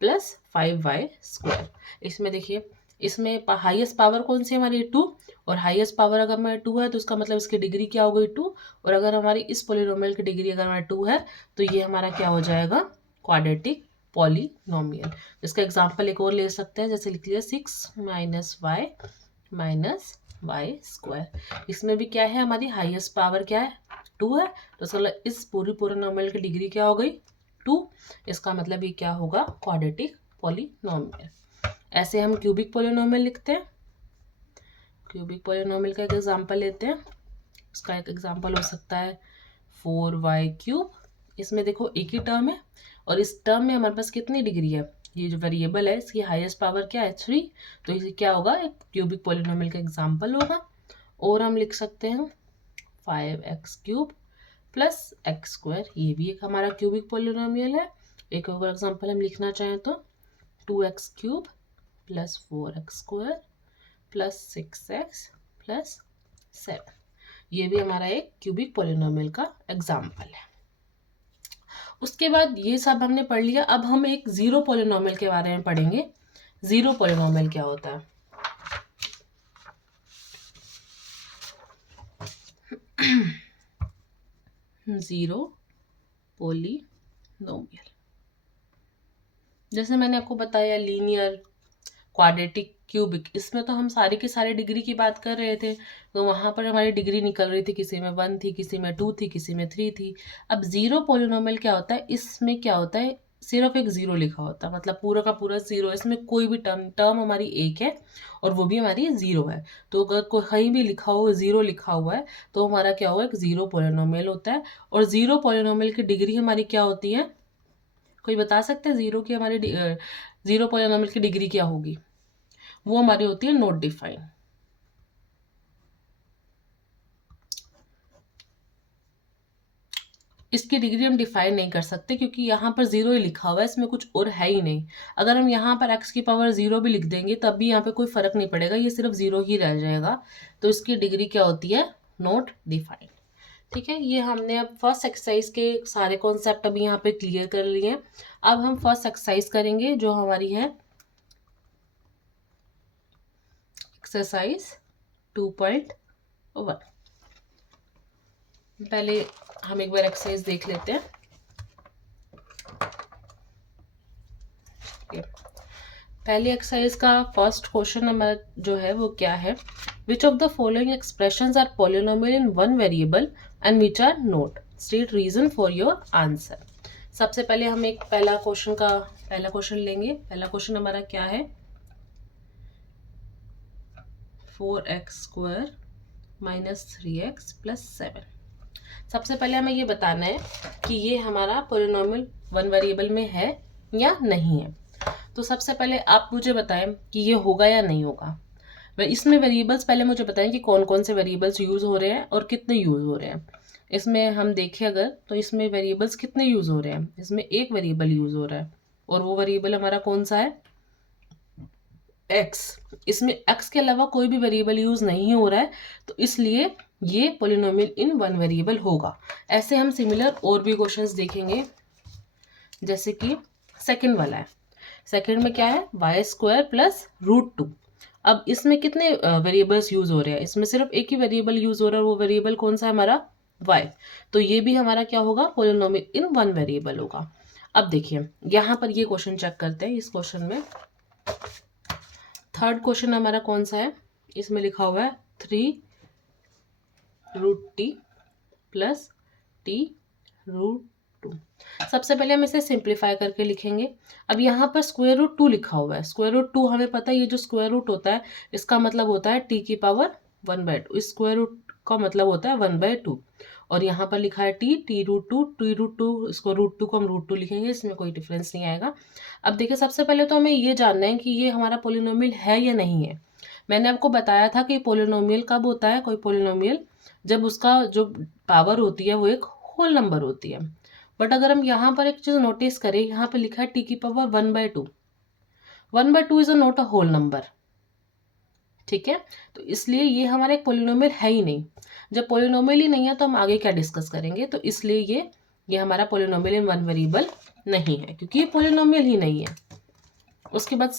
प्लस 5y स्क्वायर। इसमें देखिए, इसमें हाईएस्ट पावर कौन सी हमारी? 2। और हाईएस्ट पावर अगर हमारी 2 है तो इसका मतलब इसकी डिग्री क्या हो गई? 2। और अगर हमारी इस पॉलिनोमियल की डिग्री अगर हमारी 2 है तो ये हमारा क्या हो जाएगा? Quadratic polynomial. इसका एग्जांपल एक और ले सकते हैं, जैसे लिख लिया 6 माइनस वाई स्क्वायर। इसमें भी क्या है? हमारी हाईएस्ट पावर क्या है? 2 है, तो इसका मतलब इस पूरी पॉलिनोमियल की डिग्री क्या हो गई? 2। इसका मतलब ये क्या होगा? Quadratic polynomial. ऐसे हम क्यूबिक पॉलिनोमियल लिखते हैं। क्यूबिक पॉलिनोमियल का एक एग्जांपल लेते हैं। इसका एक एग्जांपल हो सकता है 4y क्यूब। इसमें देखो एक ही टर्म है और इस टर्म में हमारे पास कितनी डिग्री है? ये जो वेरिएबल है इसकी हाईएस्ट पावर क्या है? 3। तो इसे क्या होगा? एक क्यूबिक पॉलिनोमियल का एग्जांपल होगा। और हम लिख सकते हैं 5x cube plus x square. ये भी एक हमारा क्यूबिक पॉलिनोमियल है। एक और एग्जांपल हम लिखना चाहें तो 2x cube plus 4x square plus 6x plus 7। ये भी हमारा एक क्यूबिक पॉलिनोमियल का एग्जाम्पल है। उसके बाद ये सब हमने पढ़ लिया। अब हम एक जीरो पॉलिनोमियल के बारे में पढ़ेंगे। जीरो पॉलिनोमियल क्या होता है? जीरो पॉलिनोमियल, जैसे मैंने आपको बताया लीनियर, क्वाड्रेटिक, क्यूबिक, इसमें तो हम सारी की सारी डिग्री की बात कर रहे थे, तो वहाँ पर हमारी डिग्री निकल रही थी, किसी में 1 थी, किसी में 2 थी, किसी में 3 थी। अब जीरो पॉलिनोमियल क्या होता है? इसमें क्या होता है? सिर्फ एक जीरो लिखा होता है, मतलब पूरा का पूरा जीरो। इसमें कोई भी टर्म हमारी एक है और वो भी हमारी जीरो है। तो अगर कोई कहीं भी लिखा हो जीरो लिखा हुआ है तो हमारा क्या होगा? एक जीरो पॉलिनोमियल होता है। और जीरो पॉलिनोमियल की डिग्री हमारी क्या होती है? कोई बता सकते हैं जीरो की हमारी जीरो पॉलिनोमियल की डिग्री क्या होगी? वो हमारी होती है नॉट डिफाइन। इसकी डिग्री हम डिफाइन नहीं कर सकते क्योंकि यहाँ पर जीरो ही लिखा हुआ है, इसमें कुछ और है ही नहीं। अगर हम यहाँ पर x की पावर जीरो भी लिख देंगे तब भी यहाँ पे कोई फर्क नहीं पड़ेगा, ये सिर्फ जीरो ही रह जाएगा। तो इसकी डिग्री क्या होती है? Not define. ठीक है, ये हमने अब फर्स्ट एक्सरसाइज के सारे कॉन्सेप्ट अभी यहाँ पे क्लियर कर लिए हैं। अब हम फर्स्ट एक्सरसाइज करेंगे जो हमारी है एक्सरसाइज 2.1। पहले हम एक बार एक्सरसाइज देख लेते हैं। पहली एक्सरसाइज का फर्स्ट क्वेश्चन हमारा जो है वो क्या है? Which of the following expressions are polynomial in one variable and which are not? State reason for your answer. सबसे पहले हम एक पहला क्वेश्चन लेंगे। पहला क्वेश्चन हमारा क्या है? 4x square minus 3x plus 7। सबसे पहले हमें ये बताना है कि ये हमारा पॉलिनोमियल वन वेरिएबल में है या नहीं है। तो सबसे पहले आप मुझे बताएं कि ये होगा या नहीं होगा। इसमें वेरिएबल्स पहले मुझे बताएं कि कौन कौन से वेरिएबल्स यूज़ हो रहे हैं और कितने यूज़ हो रहे हैं। इसमें हम देखें अगर तो इसमें वेरिएबल्स कितने यूज़ हो रहे हैं? इसमें एक वेरिएबल यूज़ हो रहा है और वो वेरिएबल हमारा कौन सा है? x। इसमें x के अलावा कोई भी वेरिएबल यूज़ नहीं हो रहा है, तो इसलिए ये पॉलिनोमियल इन वन वेरिएबल होगा। ऐसे हम सिमिलर और भी क्वेश्चंस देखेंगे, जैसे कि सेकंड वाला है। सेकंड में क्या है? Y square plus √2। अब इसमें कितने वेरिएबल्स यूज हो रहे हैं? इसमें सिर्फ एक ही वेरिएबल यूज हो रहा है, वो वेरिएबल कौन सा है? हमारा y। तो ये भी हमारा क्या होगा? पॉलिनोमियल इन वन वेरिएबल होगा। अब देखिए यहाँ पर ये क्वेश्चन चेक करते हैं। इस क्वेश्चन में थर्ड क्वेश्चन हमारा कौन सा है? इसमें लिखा हुआ है 3 √t प्लस t √2। 2। सबसे पहले हम इसे सिंप्लीफाई करके लिखेंगे। अब यहाँ पर स्क्वायर रूट 2 लिखा हुआ है। स्क्वायर रूट 2 हमें पता है, ये जो स्क्वायर रूट होता है इसका मतलब होता है t की पावर 1/2। इस स्क्वायर रूट का मतलब होता है 1/2। और यहाँ पर लिखा है टी रूट टू, इसको रूट 2 को हम रूट 2 लिखेंगे, इसमें कोई डिफरेंस नहीं आएगा। अब देखिए सबसे पहले तो हमें ये जानना है कि ये हमारा पोलिनोमियल है या नहीं है। मैंने आपको बताया था कि पोलिनोमियल कब होता है, कोई पोलिनोमियल जब उसका जो पावर होती है वो एक होल नंबर होती है। बट अगर हम यहाँ पर एक चीज़ नोटिस करें, यहाँ पे लिखा है टी की power 1/2। 1/2 is a not a whole number, ठीक है। तो इसलिए ये हमारा एक पोलिनोमियल है ही नहीं। जब पोलिनोमियल ही नहीं है तो हम आगे क्या डिस्कस करेंगे, तो इसलिए ये हमारा पोलिनोमियल इन वन वेरिएबल नहीं है, क्योंकि ये पोलिनोमियल ही नहीं है। उसके बाद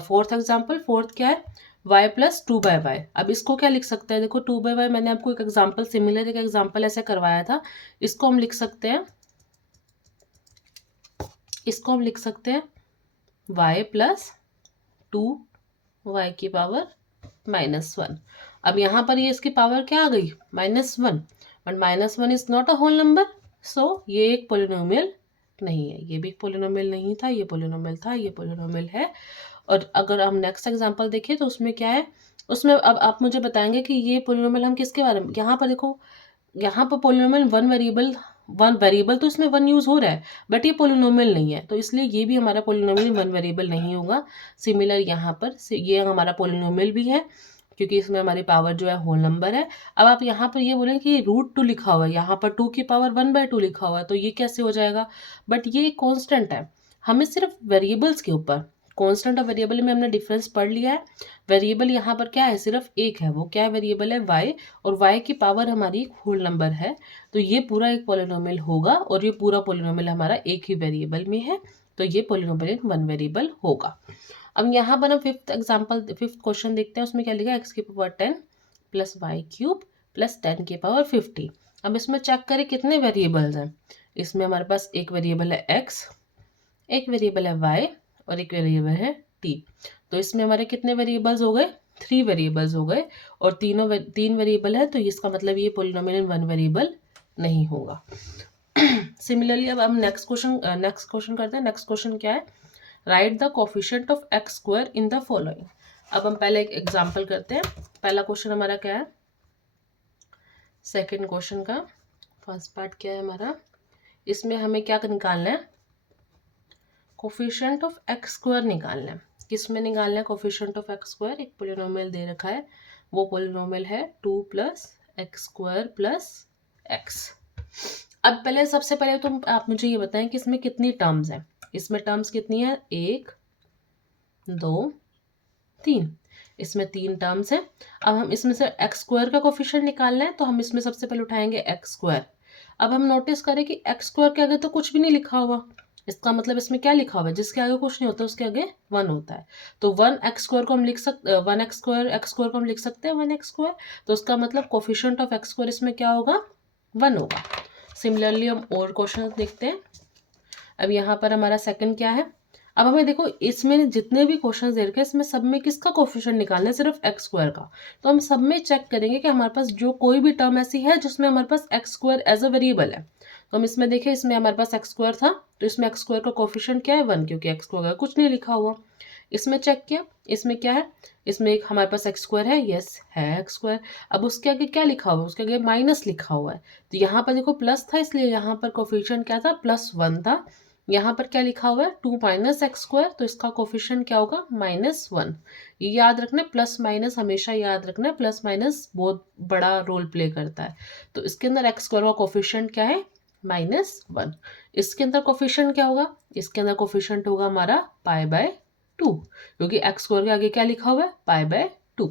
फोर्थ एग्जाम्पल, फोर्थ क्या है, y प्लस 2/y। अब इसको क्या लिख सकते हैं, देखो 2/y मैंने आपको एक एग्जाम्पल, सिमिलर एक एग्जाम्पल ऐसे करवाया था। इसको हम लिख सकते हैं y प्लस 2y की पावर -1। अब यहाँ पर ये इसकी पावर क्या आ गई, -1। But -1 is not a whole number, so ये एक पोलिनोमियल नहीं है। ये भी पोलिनोमियल नहीं था, ये पोलिनोमियल था, ये पोलिनोमियल है। और अगर हम नेक्स्ट एग्जांपल देखें तो उसमें क्या है, उसमें अब आप मुझे बताएंगे कि ये पोलिनोमियल हम किसके बारे में, यहाँ पर देखो, यहाँ पर पोलिनोमियल वन वेरिएबल तो इसमें वन यूज़ हो रहा है, बट ये पोलिनोमियल नहीं है, तो इसलिए ये भी हमारा पोलिनोमियल वन वेरिएबल नहीं होगा। सिमिलर यहाँ पर ये हमारा पोलिनोमियल भी है, क्योंकि इसमें हमारी पावर जो है होल नंबर है। अब आप यहाँ पर ये बोलें कि √2 लिखा हुआ है, यहाँ पर 2 की पावर 1/2 लिखा हुआ है, तो ये कैसे हो जाएगा। बट ये कॉन्स्टेंट है, हमें सिर्फ वेरिएबल्स के ऊपर, कॉन्स्टेंट और वेरिएबल में हमने डिफरेंस पढ़ लिया है। वेरिएबल यहाँ पर क्या है, सिर्फ एक है, वो क्या है, वेरिएबल है y, और y की पावर हमारी होल नंबर है, तो ये पूरा एक पोलिनोमियल होगा, और ये पूरा पोलिनोमियल हमारा एक ही वेरिएबल में है, तो ये पोलिनोमियल इन वन वेरिएबल होगा। अब यहाँ पर हम फिफ्थ क्वेश्चन देखते हैं, उसमें क्या लिखा है, x की power 10 plus y cube plus 10 की पावर 50। अब इसमें चेक करें कितने वेरिएबल्स हैं। इसमें हमारे पास एक वेरिएबल है x, एक वेरिएबल है y, और एक वेरिएबल है t। तो इसमें हमारे कितने वेरिएबल्स हो गए, 3 वेरिएबल्स हो गए, और तीन वेरिएबल है, तो इसका मतलब ये पोलिनोमियल इन वन वेरिएबल नहीं होगा। सिमिलरली अब हम नेक्स्ट क्वेश्चन करते हैं। नेक्स्ट क्वेश्चन क्या है, right the coefficient of x square in the following. अब हम पहले एक एग्जाम्पल करते हैं। पहला क्वेश्चन हमारा क्या है, सेकेंड क्वेश्चन का फर्स्ट पार्ट क्या है हमारा, इसमें हमें क्या निकालना है, कोफिशिएंट ऑफ x स्क्वायर निकालना है। किस में निकालना है कोफिशिएंट ऑफ x स्क्वायर, एक पोलिनोमियल दे रखा है, वो पोलिनोमियल है 2 + x² + x। अब पहले सबसे पहले तो आप मुझे ये बताएं कि इसमें कितनी टर्म्स हैं। इसमें टर्म्स कितनी है, 1 2 3, इसमें 3 टर्म्स हैं। अब हम इसमें से x² का कोफिशिएंट निकालना है, तो हम इसमें सबसे पहले उठाएंगे x²। अब हम नोटिस करें कि x² के आगे तो कुछ भी नहीं लिखा हुआ, इसका मतलब इसमें क्या लिखा हुआ है, जिसके आगे कुछ नहीं होता उसके आगे 1 होता है। तो 1x² को हम लिख सकते, 1x² को हम लिख सकते हैं 1x², तो उसका मतलब कोफिशिएंट ऑफ x² इसमें क्या होगा, 1 होगा। सिमिलरली हम और क्वेश्चन देखते हैं। अब यहाँ पर हमारा सेकंड क्या है, अब हमें देखो इसमें जितने भी क्वेश्चन दे रखे हैं इसमें सब में किसका कोफिशिएंट निकालना है, सिर्फ x² का। तो हम सब में चेक करेंगे कि हमारे पास जो कोई भी टर्म ऐसी है जिसमें हमारे पास x² एज अ वेरिएबल है। तो हम इसमें देखें, इसमें हमारे पास x² था, तो इसमें x² का कोफिशिएंट क्या है, 1, क्योंकि x² का कुछ नहीं लिखा हुआ। इसमें चेक किया, इसमें क्या है, इसमें एक हमारे पास x² है, यस है x²। अब उसके आगे क्या लिखा हुआ है, उसके आगे माइनस लिखा हुआ है, तो यहाँ पर देखो प्लस था, इसलिए यहाँ पर कोफिशिएंट क्या था, +1 था। यहाँ पर क्या लिखा हुआ है, 2 - x², तो इसका कोफिशिएंट क्या होगा, -1। ये याद रखना, प्लस माइनस हमेशा याद रखना, प्लस माइनस बहुत बड़ा रोल प्ले करता है। तो इसके अंदर x² का कोफिशिएंट क्या है, -1। इसके अंदर कोफिशिएंट क्या होगा, इसके अंदर कोफिशिएंट होगा हमारा π/2, क्योंकि x² के आगे क्या लिखा हुआ है, π/2।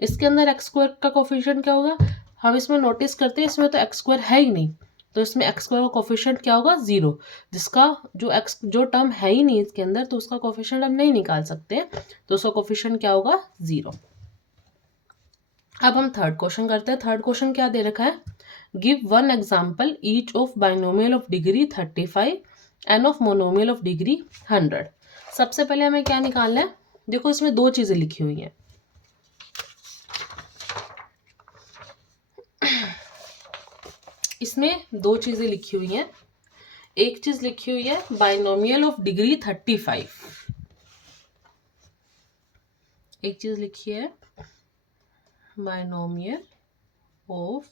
इसके अंदर x² का कोफिशिएंट क्या होगा, हम इसमें नोटिस करते हैं इसमें तो x² है ही नहीं, तो इसमें x² का कोफिशिएंट क्या होगा, 0। जिसका जो टर्म है ही नहीं इसके अंदर, तो उसका कोफिशिएंट हम नहीं निकाल सकते हैं, तो उसका कोफिशिएंट क्या होगा, 0। अब हम थर्ड क्वेश्चन करते हैं। थर्ड क्वेश्चन क्या दे रखा है, give 1 example each of binomial of degree 35 end of monomial of degree 100। सबसे पहले हमें क्या निकालना है, देखो इसमें 2 चीजें लिखी हुई हैं। इसमें 2 चीजें लिखी हुई हैं, एक चीज लिखी हुई है बाइनोमियल ऑफ डिग्री 35। एक चीज लिखी है बाइनोमियल ऑफ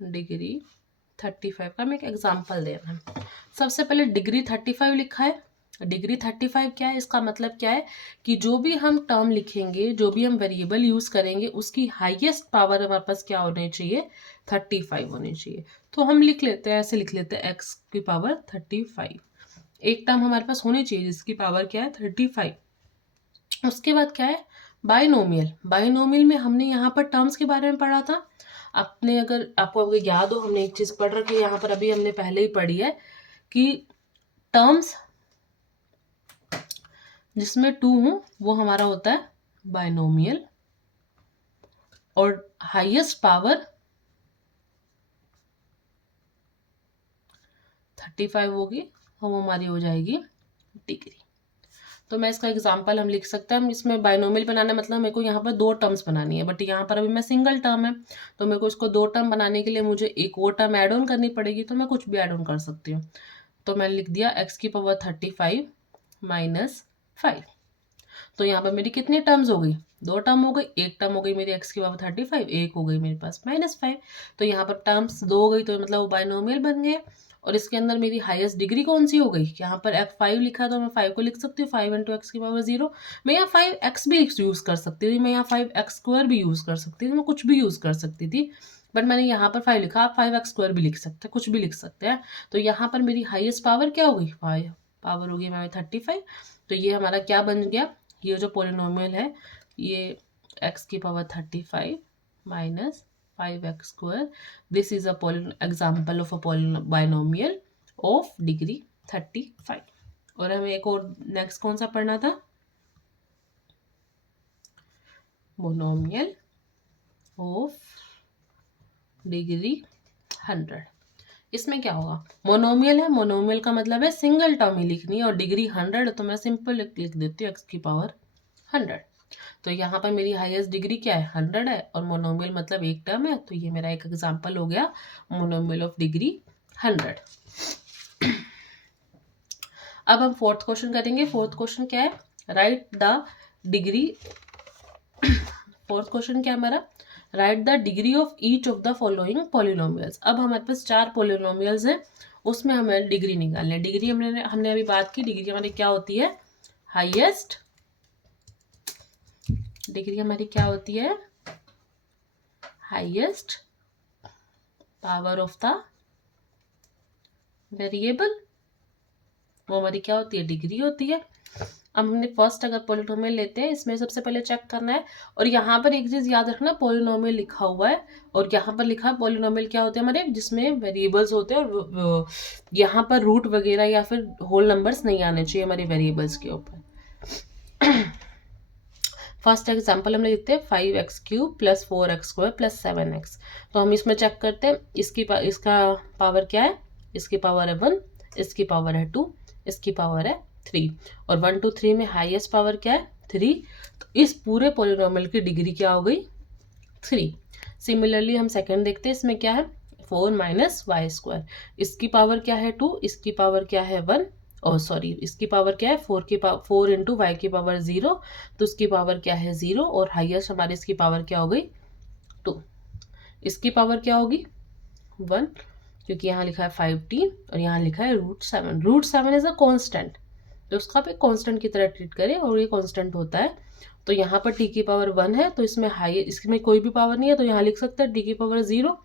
डिग्री 35 का मैं एक एग्जांपल दे रहा हूँ। सबसे पहले डिग्री 35 लिखा है। डिग्री 35 क्या है, इसका मतलब क्या है कि जो भी हम टर्म लिखेंगे, जो भी हम वेरिएबल यूज करेंगे, उसकी हाईएस्ट पावर हमारे पास क्या होनी चाहिए, 35 होनी चाहिए। तो हम लिख लेते हैं, ऐसे लिख लेते हैं एक्स की पावर 35। एक टर्म हमारे पास होनी चाहिए जिसकी पावर क्या है 35। उसके बाद क्या है बाइनोमियल। बाइनोमियल में हमने यहाँ पर टर्म्स के बारे में पढ़ा था। आपने अगर आपको अगर याद हो, हमने एक चीज पढ़ रखी है यहाँ पर, अभी हमने पहले ही पढ़ी है कि टर्म्स जिसमें 2 हो वो हमारा होता है बाइनोमियल, और हाईएस्ट पावर 35 होगी और वो हमारी हो जाएगी डिग्री। तो मैं इसका एग्जांपल हम लिख सकते हैं। हम इसमें बाइनोमियल बनाना मतलब मेरे को यहाँ पर 2 टर्म्स बनानी है, बट यहाँ पर अभी मैं सिंगल टर्म है, तो मेरे को इसको 2 टर्म बनाने के लिए मुझे एक और टर्म ऐड ऑन करनी पड़ेगी। तो मैं कुछ भी ऐड ऑन कर सकती हूँ। तो मैंने लिख दिया एक्स की पावर 35 माइनस 5। तो यहाँ पर मेरी कितनी टर्म्स हो गई, 2 टर्म हो गई। एक टर्म हो गई मेरी एक्स की पावर 35, एक हो गई मेरे पास -5। तो यहाँ पर टर्म्स 2 हो गई, तो मतलब वो बाइनोमियल बन गए। और इसके अंदर मेरी हाईएस्ट डिग्री कौन सी हो गई, यहाँ पर f5 लिखा है तो मैं 5 को लिख सकती हूँ 5 इंटू एक्स की पावर 0। मैं यहाँ 5x भी यूज़ कर सकती थी, मैं यहाँ 5x² भी यूज़ कर सकती थी, मैं कुछ भी यूज़ कर सकती थी, बट मैंने यहाँ पर 5 लिखा। आप 5x² भी लिख सकते हैं, कुछ भी लिख सकते हैं। तो यहाँ पर मेरी हाईएस्ट पावर क्या हो गई, 5 पावर हो गई हमारी 35। तो ये हमारा क्या बन गया, ये जो पोलिनोमियल है ये x की power 35 minus 5x²। This is a example of a binomial of degree 35। और हमें एक और नेक्स्ट कौन सा पढ़ना था, मोनोमियल ऑफ डिग्री 100। इसमें क्या होगा, मोनोमियल है, मोनोमियल का मतलब है सिंगल टर्म ही लिखनी है, और डिग्री 100 तो मैं सिंपल लिख देती हूँ एक्स की पावर 100। तो यहाँ पर मेरी हाईएस्ट डिग्री क्या है 100 है, और मोनोमियल मतलब एक टर्म है। तो ये मेरा एक एग्जांपल हो गया मोनोमियल ऑफ डिग्री 100। अब हम फोर्थ क्वेश्चन करेंगे। फोर्थ क्वेश्चन क्या है, right the degree. Fourth question क्या है हमारा, right the degree of each of the following polynomials. अब हमारे पास 4 पॉलिनोमियल्स हैं, उसमें हमें डिग्री निकालनी है। डिग्री हमने अभी बात की, डिग्री हमारी क्या होती है, हाईएस्ट डिग्री हमारी क्या होती है, highest power of the variable, वो हमारी क्या होती है, डिग्री होती है। अब हमने फर्स्ट अगर पॉलिनोमियल लेते हैं, इसमें सबसे पहले चेक करना है। और यहाँ पर एक चीज याद रखना, पॉलिनोमियल लिखा हुआ है और यहाँ पर लिखा है पॉलिनोमियल क्या होते हैं हमारे, जिसमें वेरिएबल्स होते हैं, और यहाँ पर रूट वगैरह या फिर होल नंबर्स नहीं आने चाहिए हमारे वेरिएबल्स के ऊपर। फर्स्ट एग्जाम्पल हम लिखते हैं 5x³ + 4x² + 7x। तो हम इसमें चेक करते हैं, इसका पावर क्या है, इसकी पावर है 1, इसकी पावर है 2, इसकी पावर है 3, और 1 2 3 में हाईएस्ट पावर क्या है 3। तो इस पूरे पॉलिनोमियल की डिग्री क्या हो गई 3। सिमिलरली हम सेकंड देखते हैं, इसमें क्या है 4 - y²। इसकी पावर क्या है 2, इसकी पावर क्या है 1, और सॉरी इसकी पावर क्या है 4 इंटू वाई की पावर 0, तो उसकी पावर क्या है 0, और हाईएस्ट हमारी इसकी पावर क्या हो गई 2। इसकी पावर क्या होगी 1, क्योंकि यहाँ लिखा है 5t और यहाँ लिखा है √7। √7 इज अ कांस्टेंट, तो उसका भी कांस्टेंट की तरह ट्रीट करें, और ये कांस्टेंट होता है। तो यहाँ पर t की पावर 1 है, तो इसमें इसमें कोई भी पावर नहीं है, तो यहाँ लिख सकते हैं t की पावर 0।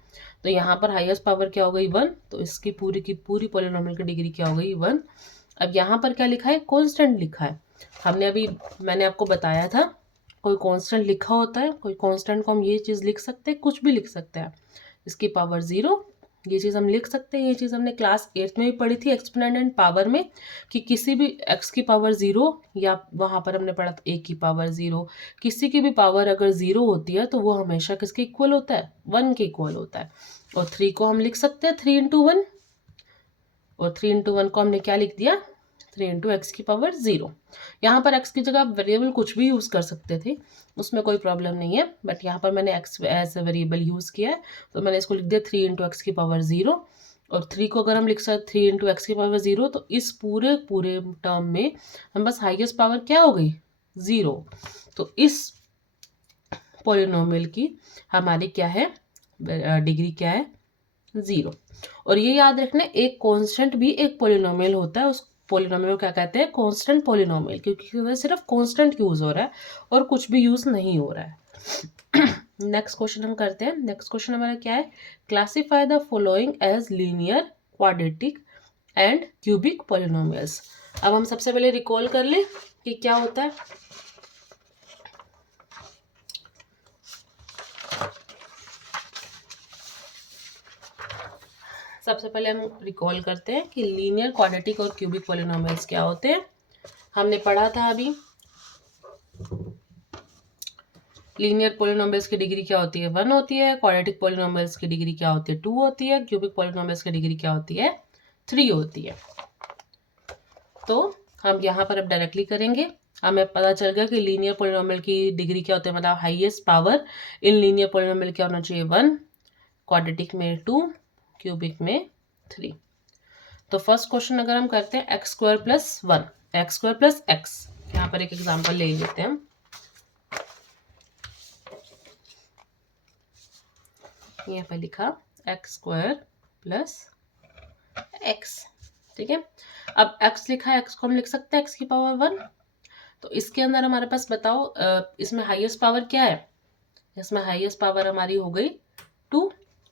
तो यहाँ पर हाईएस्ट पावर क्या हो गई 1, तो इसकी पूरी की पूरी पॉलिनोमियल की डिग्री क्या हो गई 1। अब यहाँ पर क्या लिखा है, कांस्टेंट लिखा है। मैंने आपको बताया था कोई कांस्टेंट लिखा होता है, कोई कांस्टेंट को हम ये चीज़ लिख सकते हैं, कुछ भी लिख सकते हैं। इसकी पावर 0, ये चीज़ हम लिख सकते हैं। ये चीज़ हमने क्लास 8 में भी पढ़ी थी एक्सपोनेंट एंड पावर में, कि किसी भी x की पावर 0, या वहाँ पर हमने पढ़ा था a की पावर 0, किसी की भी पावर अगर 0 होती है तो वो हमेशा किसके इक्वल होता है, 1 के इक्वल होता है। और 3 को हम लिख सकते हैं 3 इंटू 1, और 3 इंटू 1 को हमने क्या लिख दिया 3 इंटू एक्स की पावर 0। यहाँ पर x की जगह आप वेरिएबल कुछ भी यूज़ कर सकते थे, उसमें कोई प्रॉब्लम नहीं है, बट यहाँ पर मैंने x as a variable use किया है, तो मैंने इसको लिख दिया 3 इंटू एक्स की पावर 0। और 3 को अगर हम लिख सकते 3 इंटू एक्स की पावर 0, तो इस पूरे पूरे टर्म में हम बस हाईएस्ट पावर क्या हो गई 0। तो इस पॉलिनोमियल की हमारी क्या है डिग्री क्या है 0। और ये याद रखना एक कांस्टेंट भी एक पॉलिनोमियल होता है, उस पॉलिनोमियल को क्या कहते हैं कांस्टेंट पॉलिनोमियल, क्योंकि सिर्फ कांस्टेंट यूज हो रहा है और कुछ भी यूज नहीं हो रहा है। नेक्स्ट क्वेश्चन हम करते हैं। नेक्स्ट क्वेश्चन हमारा क्या है, classify the following as linear, quadratic and cubic polynomials. अब हम सबसे पहले रिकॉल कर लें कि क्या होता है। सबसे पहले हम रिकॉल करते हैं कि लीनियर, क्वाड्रेटिक और क्यूबिक पॉलिनोमियल्स क्या होते हैं। हमने पढ़ा था अभी लीनियर पॉलिनोमियल्स की डिग्री क्या होती है 1 होती है, क्वाड्रेटिक पॉलिनोमियल्स की डिग्री क्या होती है 2 होती है, क्यूबिक पॉलिनोमियल्स की डिग्री क्या होती है 3 होती है। तो हम यहाँ पर अब डायरेक्टली करेंगे। हमें पता चल गया कि लीनियर पॉलिनोमियल की डिग्री क्या होती है, मतलब highest power in linear polynomial क्या होना चाहिए 1, क्वाड्रेटिक में 2, क्यूबिक में 3। तो फर्स्ट क्वेश्चन अगर हम करते हैं x square plus 1, x square plus x, यहाँ पर एक एग्जाम्पल ले लेते हैं हम। यहाँ पर लिखा एक्स स्क्वायर प्लस एक्स, ठीक है। अब एक्स लिखा है, एक्स को हम लिख सकते हैं एक्स की पावर 1। तो इसके अंदर हमारे पास बताओ इसमें हाईएस्ट पावर क्या है, इसमें हाईएस्ट पावर हमारी हो गई 2,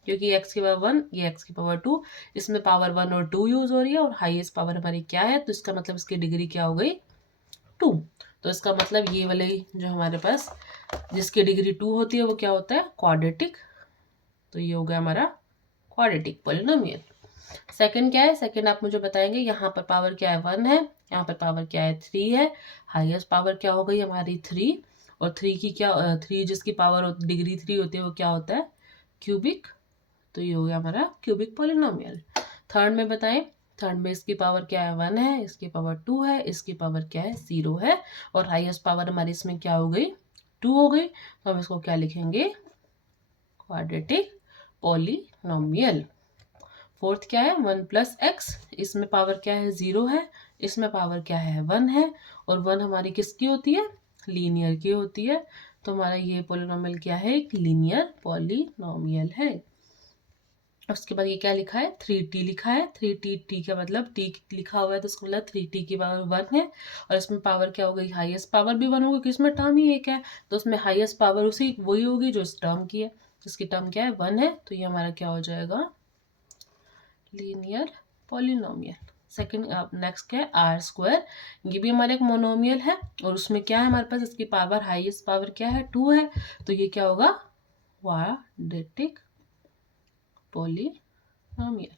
क्योंकि एक्स की पावर 1 ये एक्स की पावर 2, इसमें पावर 1 और 2 यूज हो रही है और हाईएस्ट पावर हमारी क्या है, तो इसका मतलब इसकी डिग्री क्या हो गई 2। तो इसका मतलब ये वाले जो हमारे पास जिसकी डिग्री 2 होती है वो क्या होता है क्वाड्रेटिक। तो ये हो गया हमारा क्वाड्रेटिक पॉलिनोमियल। सेकंड क्या है, सेकंड आप मुझे बताएंगे। यहाँ पर पावर क्या है 1 है, यहाँ पर पावर क्या है 3 है, हाईएस्ट पावर क्या हो गई हमारी 3, और 3 की क्या 3 जिसकी पावर डिग्री 3 होती है वो क्या होता है क्यूबिक। तो ये हो गया हमारा क्यूबिक पॉलिनोमियल। थर्ड में बताएं, थर्ड में इसकी पावर क्या है 1 है, इसकी पावर 2 है, इसकी पावर क्या है 0 है, और हाईएस्ट पावर हमारी इसमें क्या हो गई 2 हो गई। तो हम इसको क्या लिखेंगे क्वाड्रेटिक पॉलिनोमियल। फोर्थ क्या है 1 प्लस एक्स, इसमें पावर क्या है 0 है, इसमें पावर क्या है 1 है, और 1 हमारी किसकी होती है लीनियर की होती है। तो हमारा ये पॉलिनोमियल क्या है एक लीनियर पॉलिनोमियल है। उसके बाद ये क्या लिखा है 3t लिखा है, 3t, टी का मतलब t लिखा हुआ है तो उसका मतलब 3t की पावर 1 है, और इसमें पावर क्या हो गई हाईएस्ट पावर भी 1 होगी क्योंकि इसमें टर्म ही एक है, तो उसमें हाईएस्ट पावर उसी वही होगी जो इस टर्म की है, इसकी टर्म क्या है 1 है। तो ये हमारा क्या हो जाएगा लीनियर पॉलिनोमियल। सेकंड नेक्स्ट क्या है आर स्क्वायर, ये भी हमारा एक मोनोमियल है, और उसमें क्या है हमारे पास इसकी पावर हाईएस्ट पावर क्या है 2 है, तो ये क्या होगा क्वाड्रेटिक पॉलिनोमियल।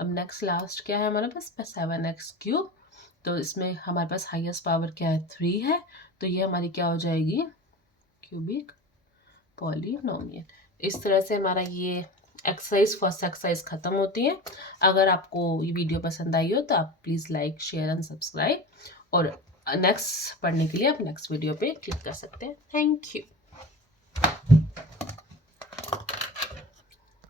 अब नेक्स्ट लास्ट क्या है हमारे पास 7x क्यूब, तो इसमें हमारे पास हाईएस्ट पावर क्या है 3 है, तो ये हमारी क्या हो जाएगी क्यूबिक पॉलिनोमियल। इस तरह से हमारा ये एक्सरसाइज फर्स्ट एक्सरसाइज खत्म होती है। अगर आपको ये वीडियो पसंद आई हो तो आप please like share and subscribe, और नेक्स्ट पढ़ने के लिए आप नेक्स्ट वीडियो पे क्लिक कर सकते हैं। Thank you.